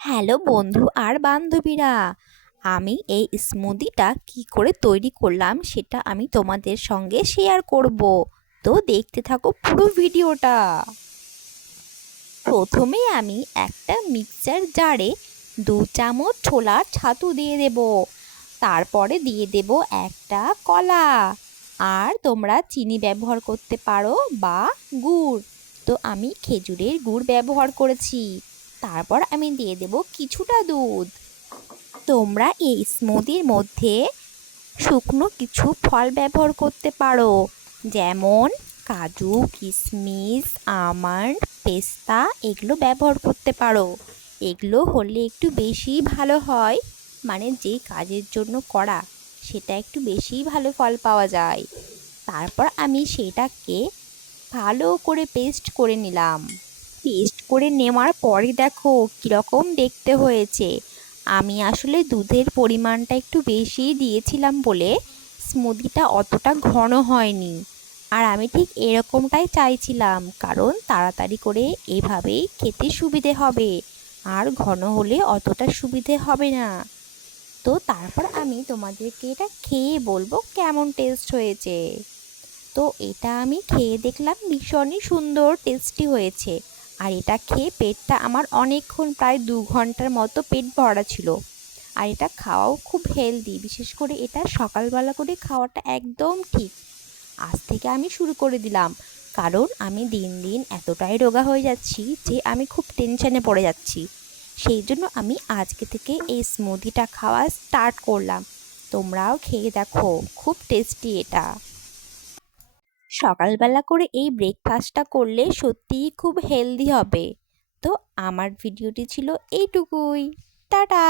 Hello বন্ধু আর বান্ধবীরা, আমি এই স্মুদিটা কি করে তৈরি করলাম সেটা আমি তোমাদের সঙ্গে শেয়ার করব। তো দেখতে থাকো পুরো ভিডিওটা। প্রথমে আমি একটা মিক্সচার জারে দু চামচ ছোলার ছাতু দিয়ে দেব। তারপরে দিয়ে দেব একটা কলা। আর তোমরা চিনি ব্যবহার করতে পারো বা গুড়। তো আমি খেজুরের গুড় ব্যবহার করেছি। তারপর আমি দিয়ে দেব কিছুটা দুধ। তোমরা এই স্মুদির মধ্যে শুকনো কিছু ফল ব্যবহার করতে পারো। যেমন কাজু কিশমিশ আমন্ড, পেস্তা এগুলো ব্যবহার করতে পারো। এগুলো হলে একটু বেশি ভালো হয়। মানে যে কাজের জন্য করা, সেটা একটু বেশি ভালো ফল পাওয়া যায়। তারপর আমি সেটাকে ভালো করে পেস্ট করে নিলাম। পেস্ট করে নেওয়ার পরে দেখো কীরকম দেখতে হয়েছে। আমি আসলে দুধের পরিমাণটা একটু বেশি দিয়েছিলাম বলে স্মুদিটা অতটা ঘন হয়নি। আর আমি ঠিক এরকমটাই চাইছিলাম, কারণ তাড়াতাড়ি করে এভাবেই খেতে সুবিধে হবে। আর ঘন হলে অতটা সুবিধে হবে না। তো তারপর আমি তোমাদেরকে এটা খেয়ে বলব কেমন টেস্ট হয়েছে। তো এটা আমি খেয়ে দেখলাম ভীষণই সুন্দর টেস্টি হয়েছে। আর এটা খেয়ে পেটটা আমার অনেকক্ষণ, প্রায় দু ঘণ্টার মতো পেট ভরা ছিল। আর এটা খাওয়াও খুব হেলদি বিশেষ করে এটা সকালবেলা করে খাওয়াটা একদম ঠিক। আজ থেকে আমি শুরু করে দিলাম, কারণ আমি দিন দিন এতটাই রোগা হয়ে যাচ্ছি যে আমি খুব টেনশানে পড়ে যাচ্ছি। সেই জন্য আমি আজকে থেকে এই স্মুদিটা খাওয়া স্টার্ট করলাম। তোমরাও খেয়ে দেখো, খুব টেস্টি এটা। সকালবেলা করে এই ব্রেকফাস্টটা করলে সত্যিই খুব হেলদি হবে। তো আমার ভিডিওটি ছিল এইটুকুই। টাটা!